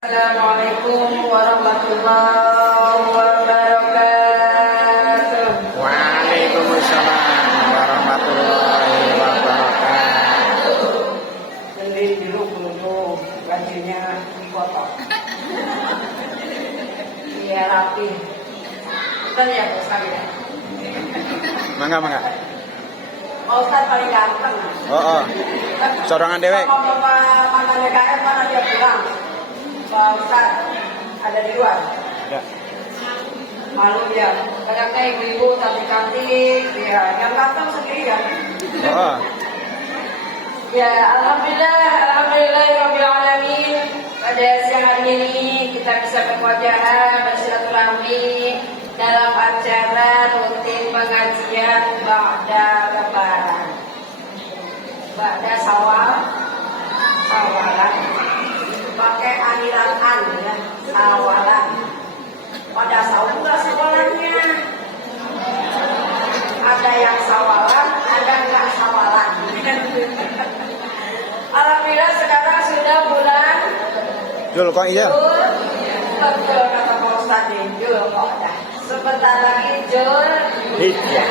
Assalamualaikum warahmatullahi wabarakatuh. Waalaikumsalam warahmatullahi wabarakatuh. Beli dulu bajunya dipotong. Iya rapi. Betul ya Ustaz ya? Mangga. Ustaz paling ganteng. Oh. Sorangan dewek. Bapak mana DKM mana dia pulang? Pak Ustaz ada di luar. Ya. Malu dia. Kadang-kadang ibu-ibu cantik-cantik, ya yang ganteng sendirian. Oh. Ya, Alhamdulillah alamin. Pada siang hari ini kita bisa berwajah bersilaturahmi dalam acara rutin pengajian Ba'da Lebaran. Ba'da sawalan. Pakai aliran an ya, sawalan. Pada sahur enggak sawalannya. Ada yang sawalan, ada enggak sawalan. Alhamdulillah sekarang sudah bulan Jul kok iya? Betul kata Pak Ustaz Jul kok dah. Sebentar lagi Jul. Iya.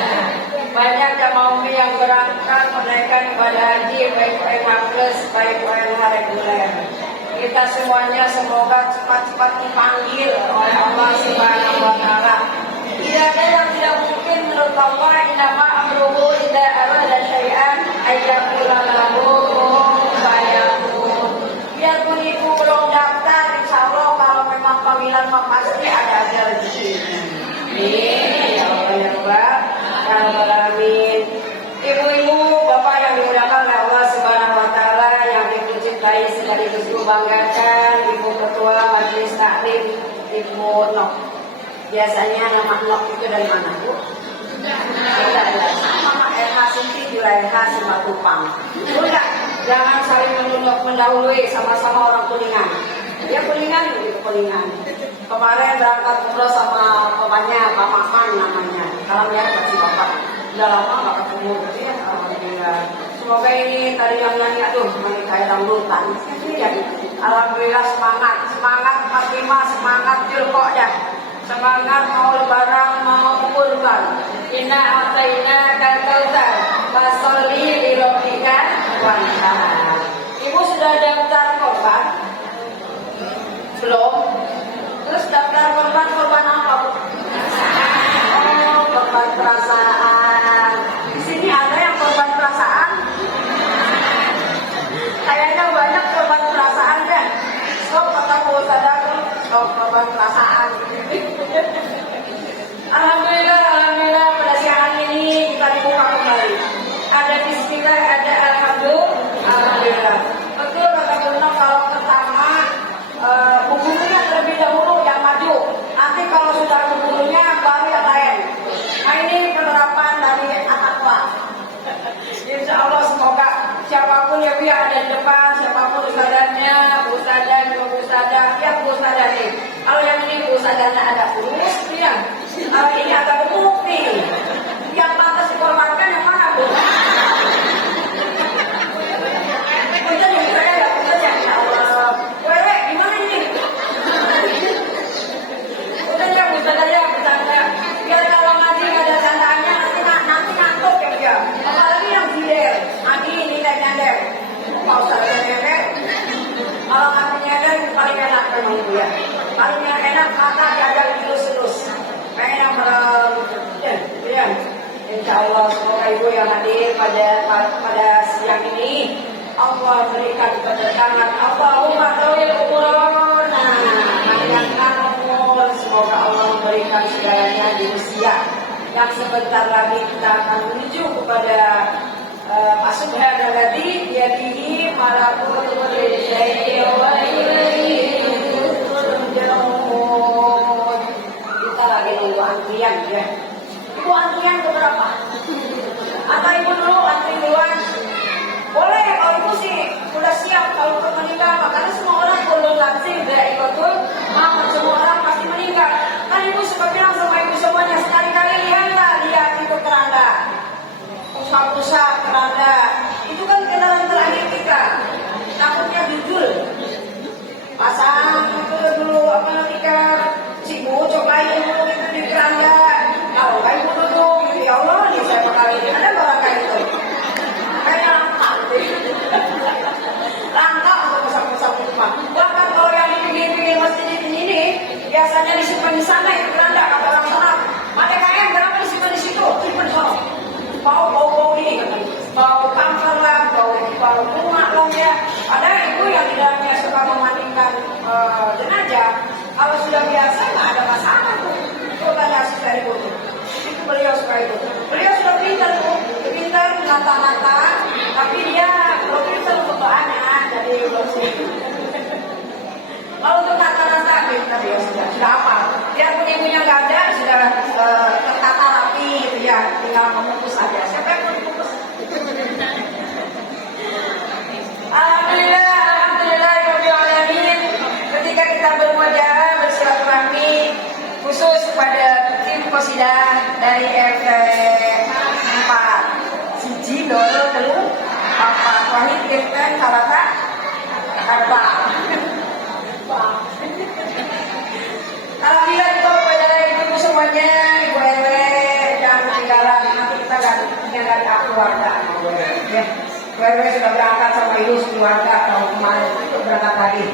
Banyak jamaah yang berangkat menaikkan ibadah haji baik UMR plus baik UMR reguler. Kita semuanya semoga cepat-cepat dipanggil oleh Allah Subhanahu wa taala. Tidak ada yang tidak mungkin menurut Allah. Innama amruhu idza arada syai'an ayyaqula lahu fayakun. Biarpun ibu belum daftar, insya Allah kalau memang panggilan mah pasti ada rezekinya. Amin ya Allah ya Rabbal alamin. Ibu-ibu, bapak yang dimuliakan oleh Allah Subhanahu wa taala, yang ibu cintai sekaligus ibu banggakan, Ibu Ketua Majelis Taklim, Ibu Nok. Biasanya nama Nok itu dari mana, Bu? Sama Eka Sinti Julaiha Simatupang. Udah, jangan saling mendahului, sama-sama orang Kuningan. Ya Kuningan, itu Kuningan. Kemarin berangkat umroh sama bapaknya, Pak Makman namanya. Salamnya kasih bapak. Udah lama nggak ketemu, tapi ya alhamdulillah. Semoga ini tadi yang nyanyi, aduh, nyanyi kayak rambutan. Jadi, alhamdulillah semangat 45, semangat kok dah. Semangat mau lebaran, mau kurban. Inna ataina kal kautsar, fasolli li rabbika wanhar. Ibu sudah daftar korban? Belum? Terus daftar korban apa, Bu? Oh, korban perasaan. Di sini ada yang korban perasaan? Kayaknya banyak korban perasaan kan? So, kata Bu Ustazah, korban perasaan. Alhamdulillah pada siang ini kita dibuka kembali. Ada bismillah, ada alhamdulillah. Betul kata Bunda, kalau pertama bukunya terlebih dahulu yang maju. Nanti kalau sudah bukunya baru yang lain. Nah ini penerapan dari At-Taqwa. Insya Allah semoga siapapun yang ada di depan, siapapun ustadzanya, Bu Ustadzah, Bu Ustadzah, ya Bu Ustadzah nih. Kalau yang ini Bu Ustadzahnya ada kurus, ya. Kalau ini agak gemuk nih. Yang pantas dikorbankan yang mana, Bu? Punten ya, saya ya, punten ya. Ya Allah. Wewe, gimana ini? Punten ya, Bu Ustadzah ya, bercanda. Biar kalau ngaji nggak ada candaannya, nanti ngantuk ya dia. Apalagi yang gider. Ngaji ini kayak nyender. Pak Ustadzah nyender. Kalau ngaji nyender paling enak memang Bu ya. Paling yang enak maka diajak dilus-lus. Pengen yang ya. Insya Allah semoga ibu yang hadir pada siang ini Allah berikan keberkahan. Allahumma tawil umurana, panjangkan umur. Semoga Allah memberikan segalanya di usia yang sebentar lagi kita akan menuju kepada Pak Subhanahu alladzi biyadihi malakutul syai'i wa ilaihi turja'un. Kita lagi nunggu antrian ya. Ibu antrian keberapa? Atau ibu dulu antri duluan? Boleh, kalau ibu sih udah siap kalau untuk meninggal. Karena semua orang belum langsing dari ikut semua orang pasti meninggal. Kan ibu seperti bilang sama ibu semuanya, sekali-kali lihat itu keranda, pusat keranda. Itu kan kendaraan terakhir kita. Takutnya jujur. Pasang disimpan di sana itu beranda kata orang sana. KM berapa disimpan di situ? Simpan di sana. Bau ini katanya. Bau kanker lah, bau bunga lah ya. Ada ibu yang di dalamnya suka memandikan jenazah. Kalau sudah biasa nggak ada masalah tuh. Itu tanya asisten ibu tuh. Itu beliau suka itu. Beliau sudah pintar tuh, pintar menata-nata. Tapi dia belum pintar untuk bahannya, jadi bersih. Kalau untuk nata-nata kita dia sudah apa? Dia punya nggak ada, sudah tertata rapi gitu ya, tinggal mengukus saja. Siapa yang mau dikukus? Alhamdulillah, Alhamdulillah. Ketika kita bermuajah bersilaturahmi khusus pada tim Qosidah dari RT 4 siji dolo telu Bapak Wahid Kirtan Salata Arba. Alhamdulillah juga kepada ibu semuanya, ibu RW jangan ketinggalan, nanti kita ganti keluarga. Ya, ibu RW sudah berangkat sama ibu keluarga tahun kemarin itu berangkat lagi.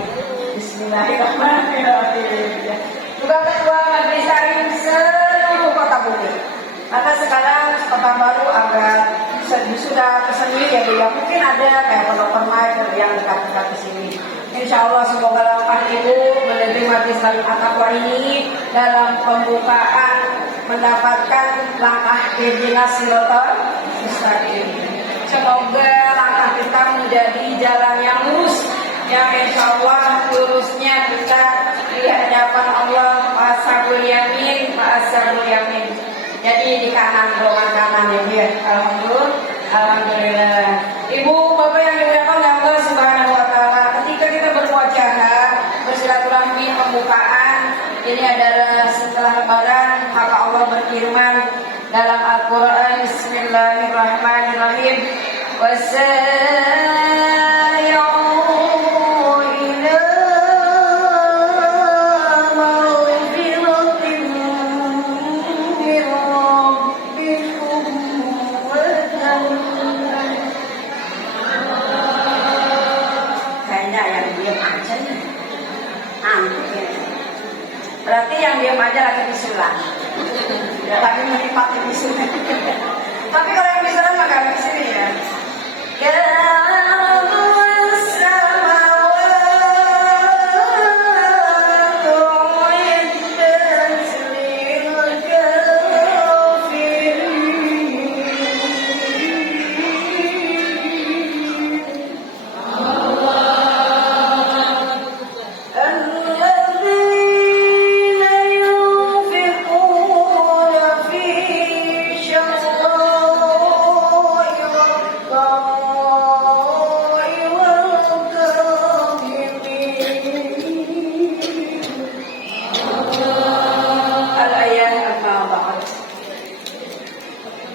Bismillahirrahmanirrahim. Juga ketua Majelis Taklim seluruh Kota Bumi. Karena sekarang Kota Baru agak sudah kesini ya, mungkin ada kayak penopor mic yang dekat-dekat ke sini. Insya Allah semoga langkah ibu menerima Majelis Taklim At-Taqwa ini dalam pembukaan mendapatkan langkah kejinas Siratal Mustaqim. Semoga langkah kita menjadi jalan yang lurus, yang insya Allah lurusnya kita di hadapan Allah Ashabul Yamin, Ashabul Yamin. Jadi di kanan, doang kanan ya. Alhamdulillah. Ibu, Bapak yang dimuliakan Allah Subhanahu wa taala, ketika kita bermuajah bersilaturahmi pembukaan, ini adalah setelah Lebaran, maka Allah berfirman dalam Al-Qur'an, Bismillahirrahmanirrahim. Berarti yang diam aja lagi bisulan. Ya, tapi menikmati bisulan. Tapi kalau yang bisulan mah gak di sini ya.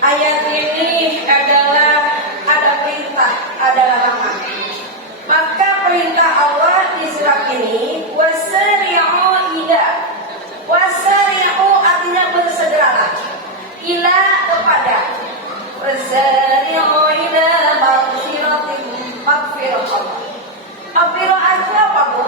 Ayat ini adalah ada perintah, ada larangan. Maka perintah Allah di surat ini wasari'u ila. Wasari'u artinya bersegeralah. Ila kepada. Wasari'u ila maghfiratin maghfirah. Maghfirah itu apa, Bu?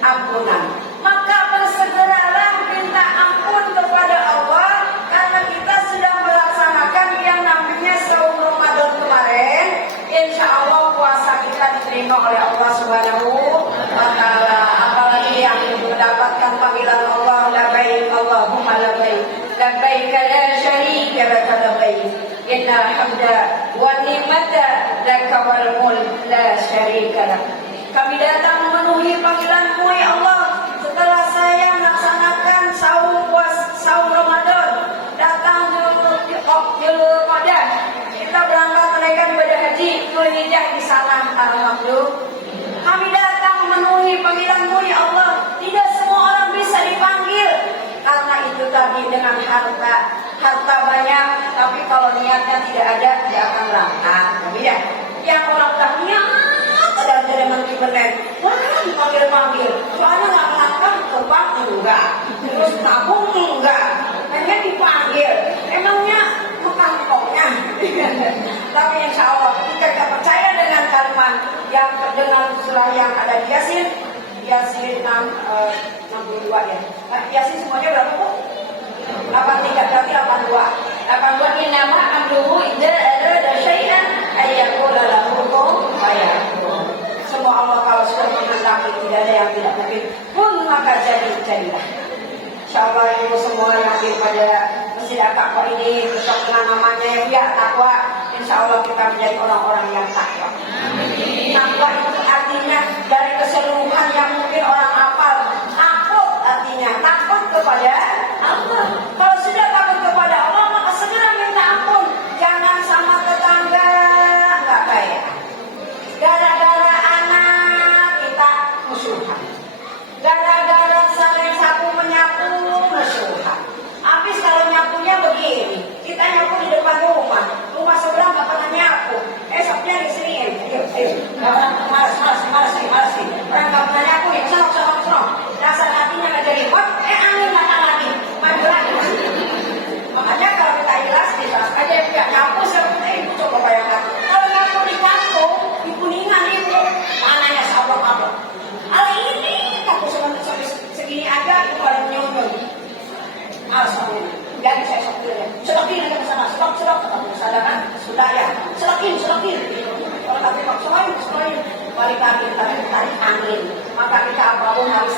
Ampunan. Maka bersegeralah minta ampun kepada Allah karena kita sudah melaksanakan yang namanya saum Ramadan kemarin. Insya Allah puasa kita diterima oleh Allah Subhanahu wa taala. Apalagi yang mendapatkan panggilan Allah, labbaik Allahumma labbaik, labbaik la syarika lak labbaik, innal hamda wan ni'mata laka wal mulk la syarika lak. Kami datang memenuhi panggilan-Mu ya Allah. Setelah saya melaksanakan saum Ramadan, datang di Ramadan, kita berangkat menaikkan ibadah haji, Dzulhijjah di sana. Alhamdulillah. Kami datang memenuhi panggilan-Mu ya Allah. Tidak semua orang bisa dipanggil karena itu tadi dengan harta banyak, tapi kalau niatnya tidak ada, dia akan berangkat. Tapi ya, yang orang udah niat ada menteri bener, wah dipanggil-panggil, soalnya nggak ngangkat terbang enggak, terus tabung enggak, hanya dipanggil, emangnya mekang-mekongnya. Tapi insya Allah ketika kita percaya dengan kalimat yang dengan surah yang ada di Yasin 62 82 ya. Nah, Yasin semuanya berapa Bu? 83 berarti 82. 82 ini nama abduhu idza arada syai'an ayyaqula lahu kun fayakun. Semua Allah kalau sudah menghendaki tidak ada yang tidak mungkin. Pun maka jadilah. Insyaallah ibu semua yang hadir pada Masjid At-Taqwa ini besok dengan namanya ya takwa. Insyaallah kita menjadi orang-orang yang takwa. Takwa itu artinya dari keseluruhan yang mungkin orang hafal. Takut artinya takut kepada Allah. Kalau sudah takut kepada Allah maka segera minta ampun. Jangan sama tetangga nggak kaya. Gara-gara anak kita musuhan. Gara-gara saling sapu menyapu musuhan. Habis kalau nyapunya begini, kita nyapu di depan rumah seberang nggak pernah nyapu. Esoknya di sini, ayo, malas nih. Orang nggak pernah nyapu ya, serok. Dasar hatinya nggak jadi hot, angin datang lagi, maju lagi. Makanya kalau kita ikhlas, aja ya nyapu seperti itu coba bayangkan. Kalau nyapu di kampung, di Kuningan itu, mananya sablon. Hari ini nyapu sampai segini aja, itu paling nyunyun. Asalnya, jadi saya selokin aja ke sana, selok, sadar kan? Sudah ya, selokin. Kalau tapi selain, balik lagi kita tarik angin, maka kita apapun harus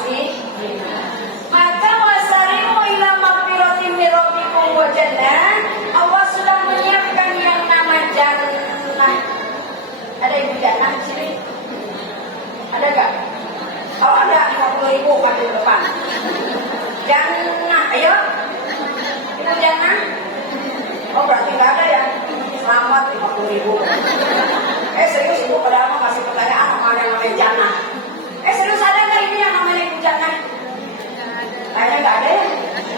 maka wasarimu ila magfiratin min rabbikum wa jannah. Allah sudah menyiapkan yang nama jannah. Ada ibu jannah di sini? Ada gak? Kalau ada 50.000 maju depan. Jannah, ayo. Ibu jannah? Oh berarti nggak ada ya? Selamat 50.000. Serius ibu padahal masih pertanyaan mana yang namanya jannah. Serius ada nggak ini yang namanya ibu jannah? Kayaknya nggak ada ya.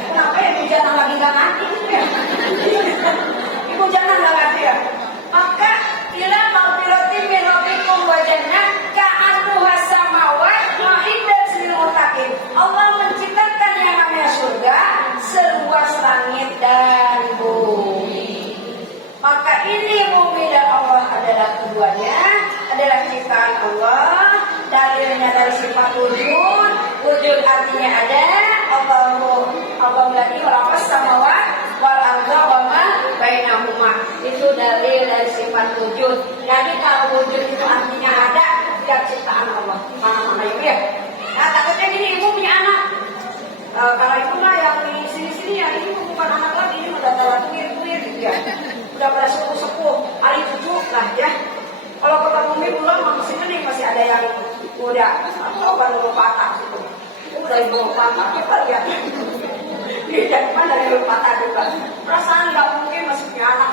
Kenapa ya ibu jannah lagi nggak mati gitu ya? Ibu jannah nggak mati ya? Maka ila magfiratin min rabbikum wa jannah ka'annuha samawat mu'iddat lil muttaqin. Allah menciptakan yang namanya surga seluas langit dan bumi. Maka ini bumi dan Allah adalah keduanya, adalah ciptaan Allah. Dalilnya dari sifat wujud. Wujud artinya ada. Allah berarti walapas samawat wal arda wa ma bainahuma. Itu dalil dari sifat wujud. Jadi kalau wujud itu artinya ada, tidak ciptaan Allah. Mana-mana ya. Nah, takutnya gini, ibu punya anak. Kalau ibu lah yang di sini-sini ya, ini bukan anak lagi, ini udah tua tuir gitu ya. Udah pada sepuh-sepuh, hari cucu lah ya. Kalau bapak bumi pulang masih mending, masih ada yang muda atau baru patah gitu. Udah ibu patah, kita lihat. Di depan dari ibu patah juga. Perasaan nggak mungkin masih punya anak.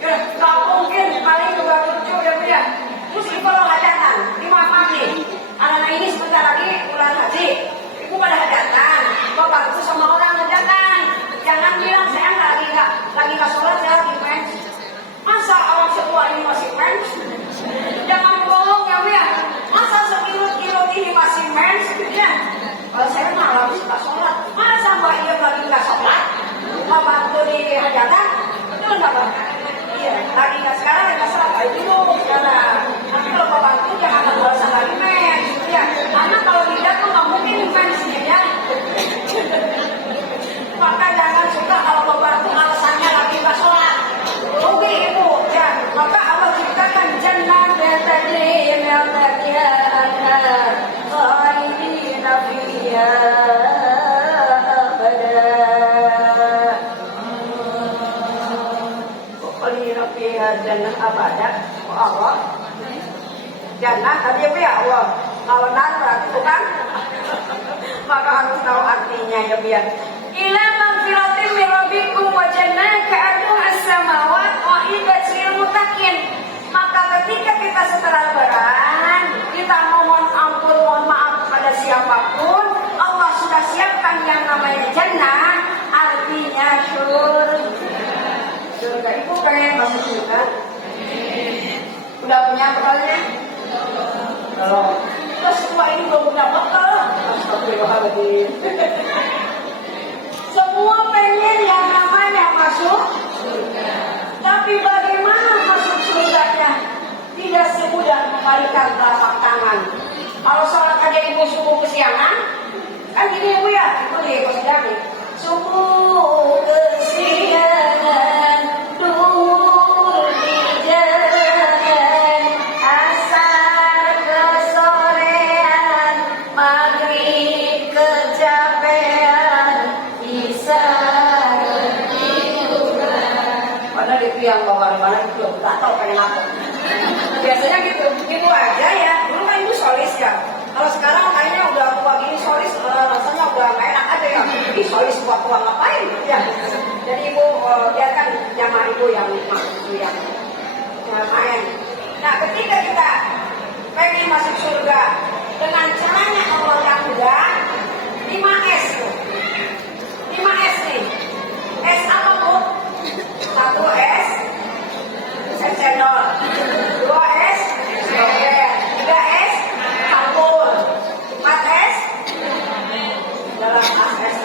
Nggak mungkin, paling juga cucu ya. Terus ibu kalau hajatan, dimaafkan nih. Anak-anak ini sebentar lagi bulan haji. Ibu pada hajatan, bapak itu sama orang hajatan. Jangan bilang saya lagi nggak sholat, saya lagi mens. Masa orang setua ini masih mens? Jangan bohong ya. Masa sekilo ini masih mens? Ya. Kalau saya malah suka sholat. Masa mbak iya lagi nggak sholat? Bapak itu di hajatan, betul nggak Pak? Iya, lagi nggak sekarang nggak sholat baik dulu sekarang. Tapi kalau bapak itu jangan merasa lagi mens. Ya, karena kalau tidak tuh nggak mungkin mensnya ya. Maka jangan suka kalau bapak itu alasannya lagi nggak sholat. Rugi ibu, ya. Maka Allah ciptakan jannah dan tajri min tahtiha al-anhar khalidina fiha abada. Khalidina fiha jannah abada. Allah. Jannah tadi apa ya Allah? Kalau berarti bukan. Maka harus tahu artinya ya biar. Ila magfiratin min rabbikum wa jannah ka'annuha as-samawat mu'iddat lil muttaqin. Maka ketika kita setelah lebaran, kita mohon ampun, mohon maaf kepada siapapun, Allah sudah siapkan yang namanya jannah, artinya surga. Ibu pengen masuk surga? Udah punya bekalnya? Belum. Terus semua ini belum punya bekal. Astagfirullahaladzim. Semua pengen yang namanya masuk surga. Tapi bagaimana masuk surganya? Tidak semudah membalikan telapak tangan. Kalau sholat aja ibu subuh kesiangan, Kan gini ibu ya, itu di kosidah nih. Subuh kesiangan, duhur di jalan, asar kesorean, maghrib kecapean, isya ketiduran. Padahal itu yang bawa mana itu tak tahu pengen apa. Biasanya gitu, ibu aja ya. Dulu kan ibu solis ya. Kalau sekarang kayaknya udah tua gini solis, rasanya udah gak enak aja ya. Ih solis tua-tua ngapain ya. Jadi ibu biarkan jamaah ibu yang nikmat itu yang main. Nah ketika kita pengen masuk surga dengan caranya Allah yang mudah, 5S tuh. 5S nih. S apa bu? 1S cendol, 2S doger, 3S campur, 4S dalam S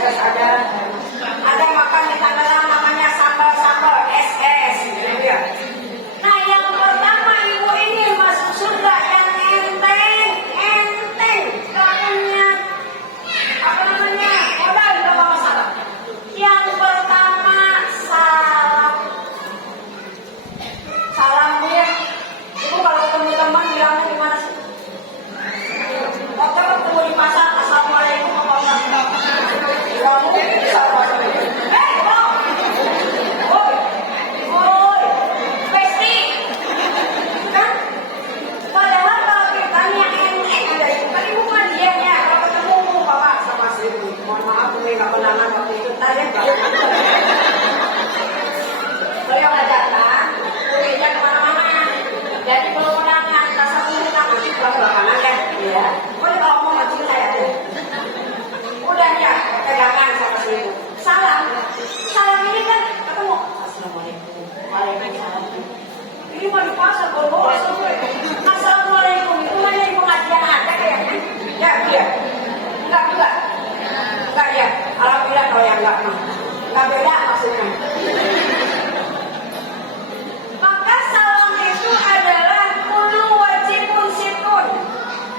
ada makan di Tangerang namanya sambal SS gitu ya. Nah yang pertama ibu ini masuk surga yang enteng gak punya apa namanya modal gak masalah. Yang pertama salam ya. Ibu kalau ketemu teman bilangnya gimana sih? Waktu ketemu di pasar, assalamualaikum warahmatullahi wabarakatuh. Woi, Besti, kan? Padahal kalau kita yang enteng ada itu, kan ibu kan dianya kalau ketemu bapak sama si ibu. Mohon maaf, ibu nggak penangan waktu itu tadi. Beliau nggak datang, kuliahnya kemana-mana. Jadi kalau undangan, tak satu kita masih pulang belakangan ya. Iya. Boleh kalau mau mancing saya deh. Udah ya, pegangan sama si ibu. Salam ini kan ketemu. Assalamualaikum. Waalaikumsalam. Ini mau di pasar kalau assalamualaikum itu hanya di pengajian aja kayaknya. Ya, iya. Enggak juga. Enggak ya. Alhamdulillah kalau yang enggak mah. Enggak beda maksudnya. Maka salam itu adalah kulu wajibun situn.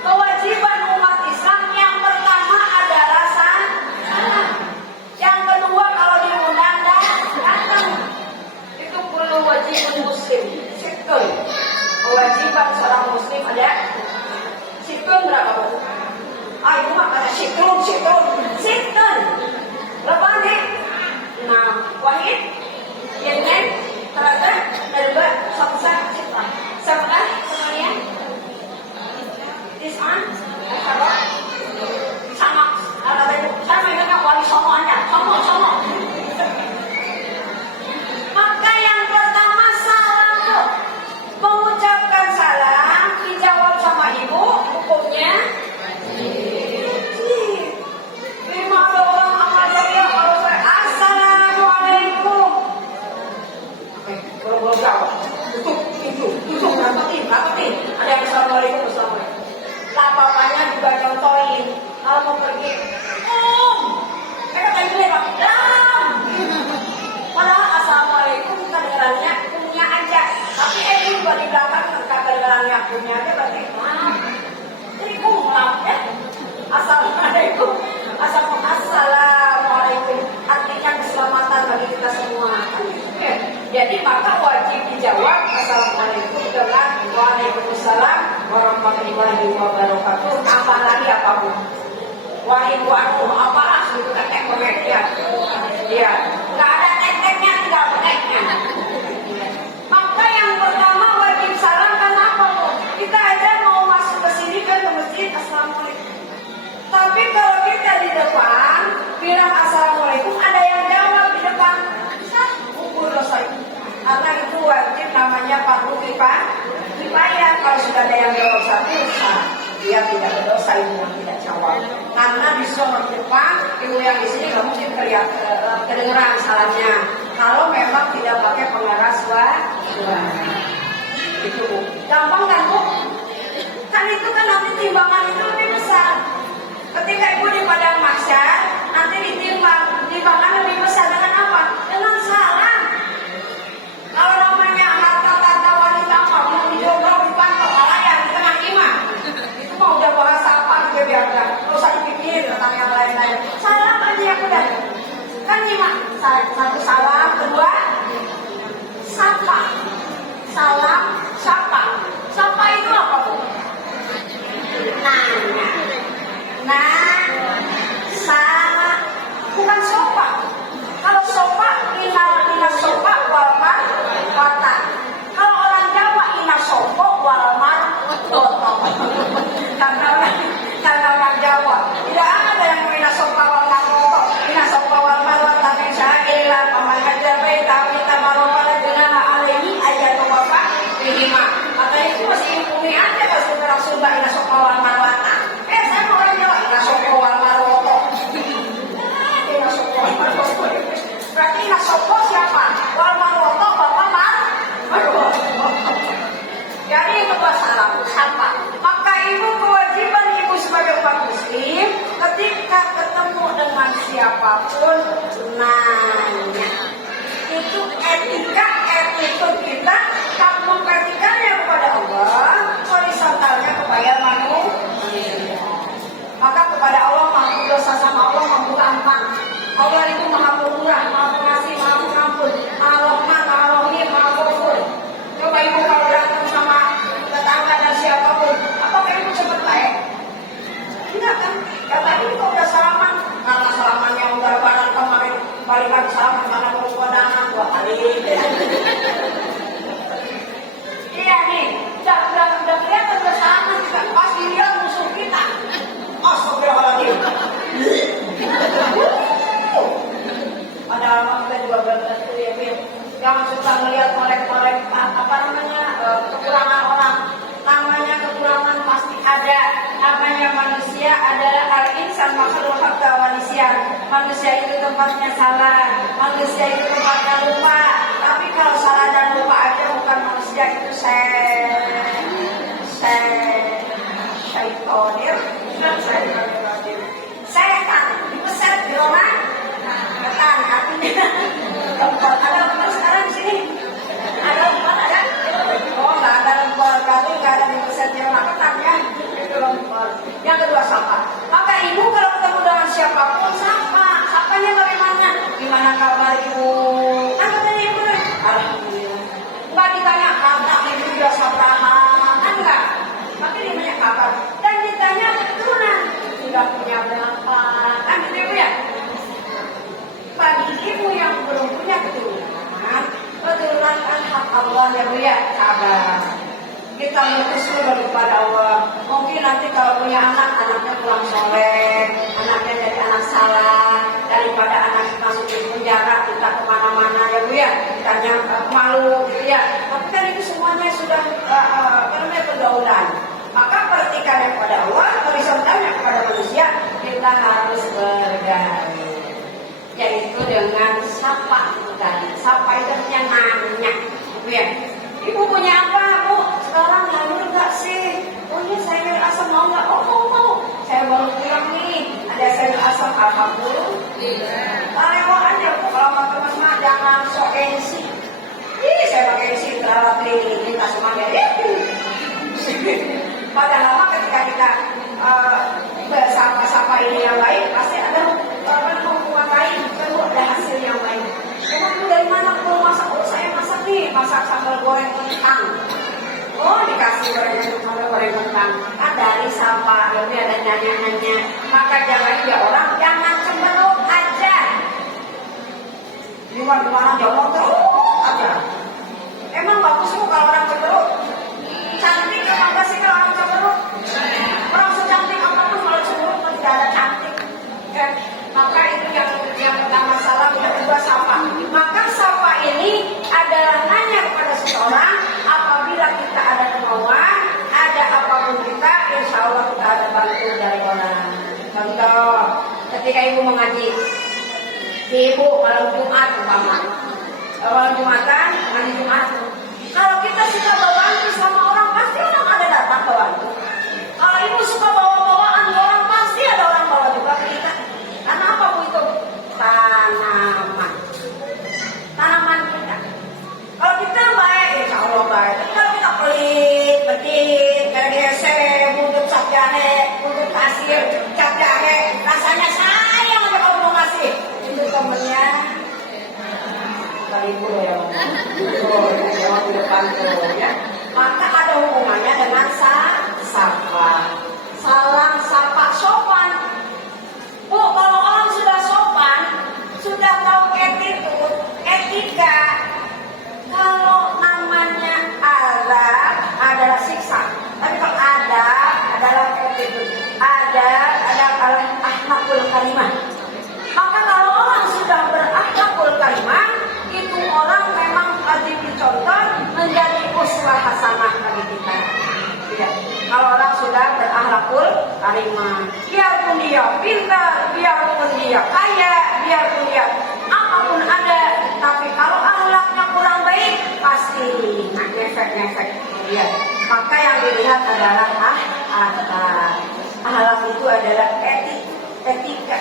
Kewajiban umat Islam yang pertama adalah salam. Yang kedua kalau diundang datang. Itu kulu wajibun muslim. Situn. Kewajiban seorang muslim ada situn berapa bu? Ibu mah kata situn. Berapa nih? 6. Wahid. Yemen. Terasa, kedua, samsa, cipta. Sampai, semuanya. Tis'an, sama. Saya mengingatkan wali somo aja. Somo. Maka yang pertama salam tuh. Mengucapkan salam, dijawab sama ibu, hukumnya. Lima orang amal jariah kalau saya assalamualaikum. Belum jawab. Tutup, rapetin. Ada yang assalamualaikum. Lapapanya juga contohin. Kalau mau pergi, mereka kayak gini pak, padahal assalamualaikum kedengarannya punya aja. Tapi ini juga di belakang kedengarannya punya aja berarti jadi maaf ya. Assalamualaikum. Assalamualaikum. Artinya keselamatan bagi kita semua. Jadi maka wajib dijawab assalamualaikum dengan waalaikumsalam warahmatullahi wabarakatuh. Tambah lagi apa bu? Waalaikumsalam apalah gitu kan ya. Iya. Nggak ada tek-teknya, tidak tek-teknya. Maka yang pertama wajib salam kan apa bu? Kita aja mau masuk ke sini kan ke masjid assalamualaikum. Tapi kalau kita di depan bilang assalamualaikum ada yang jawab di depan. Ukur dosa itu. Karena itu wajib namanya fardu kifayah. Kalau sudah ada yang jawab satu, dia tidak berdosa ibu yang tidak jawab. Karena di soal depan ibu yang di sini nggak mungkin kedengeran salamnya. Kalau memang tidak pakai pengeras suara. Itu bu. Gampang kan bu? Kan itu kan nanti timbangan itu lebih besar. Ketika ibu di padang mahsyar nanti timbangan lebih besar dengan apa? Dengan salam. Kalau namanya harta tata wanita mau dijogrok di pantau halayak di tengah imam, itu mah udah bahasa apa juga biar nggak usah dipikir tentang yang lain-lain. Salam aja yang udah. Kan lima. Satu salam, kedua sapa. Salam, sapa. Sapa itu apa bu? Nanya. Nah, bukan sopa. Kalau sopa, ina sopa walmar wata. Kalau orang Jawa ina sopo walmar woto. Karena orang Jawa tidak ada yang ina sopa walmar woto. Ina sopa walmar wata mensyailah paman ajabai tapi tamaromala dengan alaihi ayat bapak lima. Maka itu masih impuni aja kalau orang Sunda ina sopa walmar wata. Saya mau orang Jawa ina sopa walmar woto. Berarti nasopo siapa? Wal marwoto bapak Jadi itu salam sapa. Maka ibu kewajiban ibu sebagai umat muslim ketika ketemu dengan siapapun nanya. Itu etika attitude kita. Kamu etikanya kepada Allah, horizontalnya kepada manusia. Maka kepada Allah mampu dosa sama Allah mampu gampang. Allah itu maha pemurah, maha pengasih, maha pengampun, maha rahman, maha rahim, maha ghafur. Coba ibu kalau berantem sama tetangga dan siapapun, apakah ibu cepat baik? Enggak kan? Ya tadi itu udah salaman, karena salamannya udah barang kemarin balikan salaman karena baru kondangan 2 kali. Iya nih, udah kelihatan udah salaman juga. Pasti dia musuh kita. Astagfirullahaladzim. Padahal kita juga berarti ya, jangan suka melihat korek-korek kekurangan orang. Namanya kekurangan pasti ada. Namanya manusia adalah al-insan makhluk hakka manusia. Manusia itu tempatnya salah. Manusia itu tempatnya lupa. Tapi kalau salah dan lupa aja bukan manusia, itu syaitonir. Setan dipeset di rumah. Setan artinya lembar. Ada lembar sekarang di sini? Ada lembar ada? Oh nggak ada lembar, berarti nggak ada dipeset di rumah ketan ya? Itu lembar. Yang kedua sapa. Maka ibu kalau ketemu dengan siapapun sapa. Sapanya bagaimana? Gimana kabar ibu? Kan katanya ibu nih. Alhamdulillah. Nggak ditanya kabar ibu sudah sabraha. Kan nggak? Tapi ditanya kabar. Dan ditanya keturunan. Sudah punya berapa? Kan gitu ibu ya? Bagi ibu yang belum punya keturunan kan hak Allah ya bu ya, sabar. Kita bersyukur kepada Allah. Mungkin nanti kalau punya anaknya pulang soleh, anaknya jadi anak salah, daripada anak masuk di penjara kita kemana-mana ya bu ya, ditanya malu gitu ya. Tapi kan itu semuanya sudah pergaulan. Maka perhatikan kepada Allah, horizontalnya kepada manusia, kita harus bergaul. Yaitu dengan sapa tadi. Sapa itu artinya nanya. Ya. Ibu punya apa bu? Sekarang nganggur nggak sih? Oh iya sayur asam mau nggak? Oh mau. Saya baru pulang nih. Ada sayur asam alhamdulillah. Ayo aja bu. Kalau mau teman-teman jangan sok gengsi. Ih saya pakai gengsi terawat ini kita semuanya. Padahal ketika kita bersapa-sapa ini yang baik, pasti ada hubungan lain, perlu ada hasil yang baik. Emang dari mana aku masak? Oh saya masak nih, masak sambal goreng kentang. Oh dikasih sambal goreng kentang. Kan dari sapa, lebih ada nanya-nanya. Maka jangan juga orang, jangan cemberut aja. Gimana jawab terus aja. Emang bagus bu kalau orang cemberut? Cantik apa sih kalau orang cemberut? Orang secantik apapun kalau cemberut tidak ada cantik. Ya. Maka itu yang pertama salam, yang kedua sapa. Maka sapa ini adalah nanya kepada seseorang apabila kita ada kemauan, ada apapun kita, insya Allah kita ada bantu dari orang. Contoh, ketika ibu mengaji, ibu malam Jumat umpama, malam Jumatan, ngaji Jumat. Kalau kita suka bantu sama orang, pasti orang ada datang bantu. Kalau ibu suka bawa-bawaan orang, pasti ada orang bawa juga ke kita. Karena apa bu itu? Tanaman kita. Kalau kita baik, insya Allah baik. Tapi kalau kita pelit, petit, GDC, buntut cap jahe, buntut pasir, cap jahe, rasanya sayang ibu ya. Jawab di depan tuh ya. Maka ada hubungannya dengan sapa. Salam sapa sopan. Bu, kalau orang sudah sopan, sudah tahu etika, kalau namanya azab adalah siksa. Tapi kalau adab adalah attitude, adalah akhlakul karimah. Maka kalau orang sudah berakhlakul karimah, itu orang memang wajib dicontoh menjadi uswah hasanah bagi kita. Ya. Kalau orang sudah berakhlakul karimah, biarpun dia pintar, biarpun dia kaya, biarpun dia apapun ada, tapi kalau akhlaknya kurang baik, pasti ngefek. Ya. Maka yang dilihat adalah akhlak itu adalah etika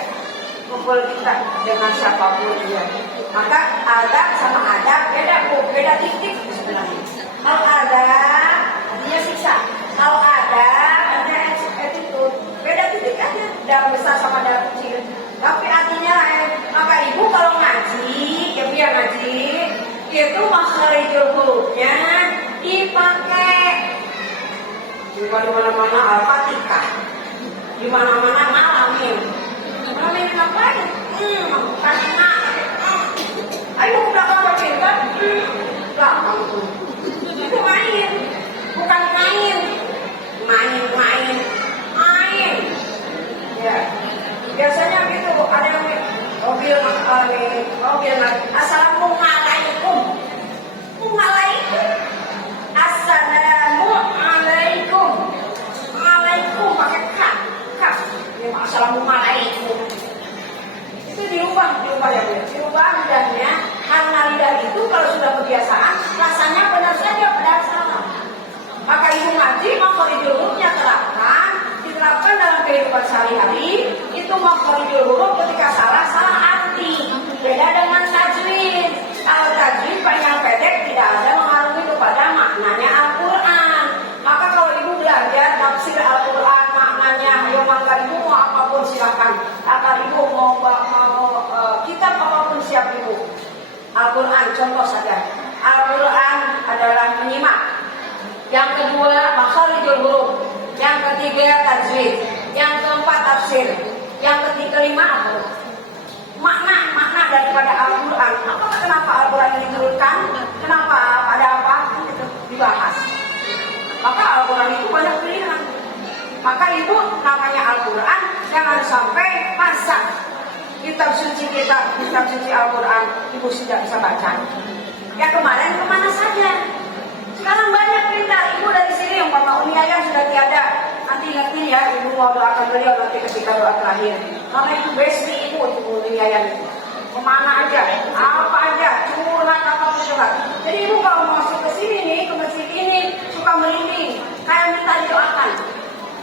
kumpul kita dengan siapapun dia. Maka adab sama adab beda titik sebenarnya. Kalau adab artinya siksa, kalau adab artinya attitude, beda titik aja. Dalam besar sama dalam kecil. Tapi artinya maka ibu kalau ngaji, ya biar ngaji itu makharijul hurufnya dipakai di mana-mana al-fatihah, di mana-mana malamin ngapain? Karena ayo belakang bercinta, belakang tuh itu main, bukan main. Ya, biasanya gitu ada yang mobil assalamualaikum, assalamualaikum pakai kaf, assalamualaikum. Itu diubah ya Bu. Diubah lidahnya, karena lidah itu kalau sudah kebiasaan rasanya benar saja pada salah. Maka ibu ngaji makharijul hurufnya diterapkan dalam kehidupan sehari-hari. Itu makharijul huruf ketika salah arti. Beda dengan tajwid. Kalau tajwid panjang pendek tidak ada mengaruhi kepada maknanya Al-Quran. Maka kalau ibu belajar tafsir Al-Quran maknanya, ya maka ibu mau apapun silakan. Agar ibu mau kitab apapun siap ibu. Al-Quran contoh saja. Al-Quran adalah menyimak. Yang kedua makharijul huruf. Yang ketiga tajwid. Yang keempat tafsir. Yang kelima apa? Makna daripada Al-Quran. Kenapa Al-Quran ini diturunkan? Kenapa? Ada apa? Itu dibahas. Maka Al-Quran itu banyak pilihan. Maka ibu namanya Al-Quran jangan sampai masak kitab suci Al-Quran ibu tidak bisa baca. Ya kemarin kemana saja? Sekarang banyak pindah. Ibu dari sini yang Bapak Uniaya sudah tiada. Nanti ingetin ya, ibu mau doakan beliau nanti ketika doa terakhir. Karena itu besti ibu untuk Uniaya itu. Kemana aja, apa aja, curhat apa curhat. Jadi ibu kalau mau masuk ke sini nih, ke masjid ini suka merinding, kayak minta didoakan.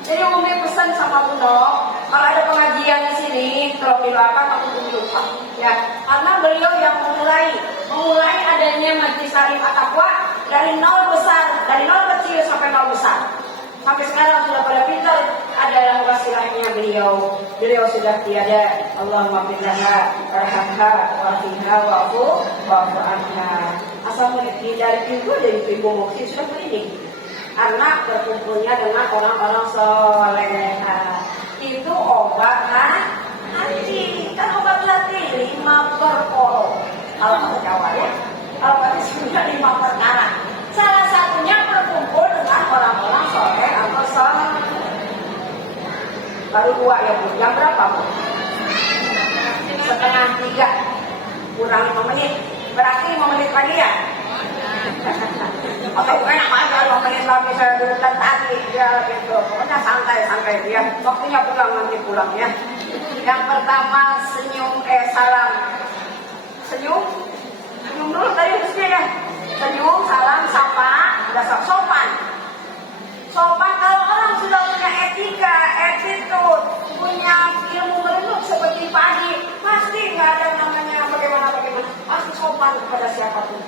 Jadi Umi pesan sama Bunda, kalau ada pengajian di sini, kalau didoakan aku lupa. Ya, karena beliau yang memulai adanya Majlis Salim At-Taqwa dari nol kecil sampai nol besar. Sampai sekarang sudah pada pintar adalah wasilahnya beliau. Beliau sudah tiada. Allahumma billahha warhamha wafiha wa'fu anha. Asal dari itu dari ibu mukti sudah merinding. Karena berkumpulnya dengan orang-orang soleha. Itu obat hati. Kan obat hati 5 perkara. Kalau bahasa Jawa ya. Kalau bahasa Sunda 5 perkara. Salah satunya berkumpul dengan orang-orang soleh atau soleh. Baru 2 ya Bu. Yang berapa Bu? Setengah 3. Kurang 5 menit. Berarti 5 menit lagi ya? Oke, enak aja 5 menit lagi saya duduk dan tadi ya gitu. Pokoknya santai ya. Waktunya pulang ya. Yang pertama salam. Senyum dulu tadi mesti ya. Senyum, salam, sapa, dasar sopan. Sopan kalau orang sudah punya etika, attitude, punya ilmu merenung seperti pagi, pasti nggak ada namanya bagaimana. Pasti sopan kepada siapapun.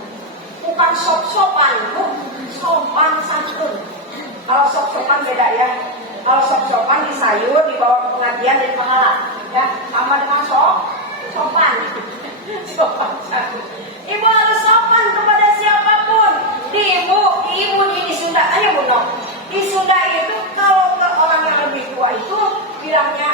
Bukan sopan, sopan santun. Kalau sopan beda ya. Kalau sopan di sayur, dibawa ke pengajian dari pahala. Ya, sama dengan sopan. Ibu harus sopan kepada siapapun. Di ibu di Sunda, ayo Bu Nok. Di Sunda itu kalau ke orang yang lebih tua itu bilangnya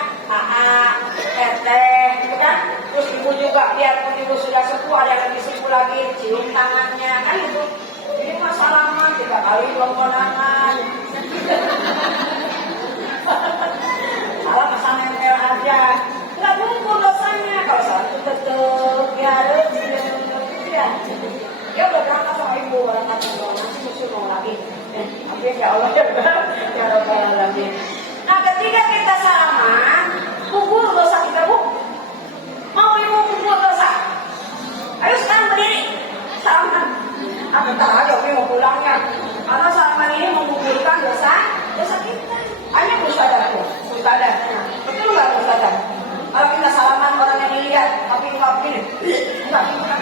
teteh, gitu kan? Terus ibu juga, biarpun ibu sudah sepuh, ada yang lebih sepuh lagi, cium tangannya, kan itu. Jadi salaman 3 kali belum kondangan. Salah asal nempel aja. Nggak bungkul dosanya. Kalau salah itu tetep ya harus ya. Dia udah berangkat sama ibu, berangkat sama nanti musuh mau lagi. Tapi ya Allah ya Rabbal Alamin. Nah ketika kita salaman, kubur dosa kita Bu. Mau ibu kubur dosa? Ayo sekarang berdiri, salaman. Aku tak aja mau pulangnya. Karena salaman ini menguburkan dosa kita. Hanya sadar Bu, sadar. Betul nggak Bu sadar? Kalau kita salaman orang yang dilihat, tapi nggak begini, nggak bukan.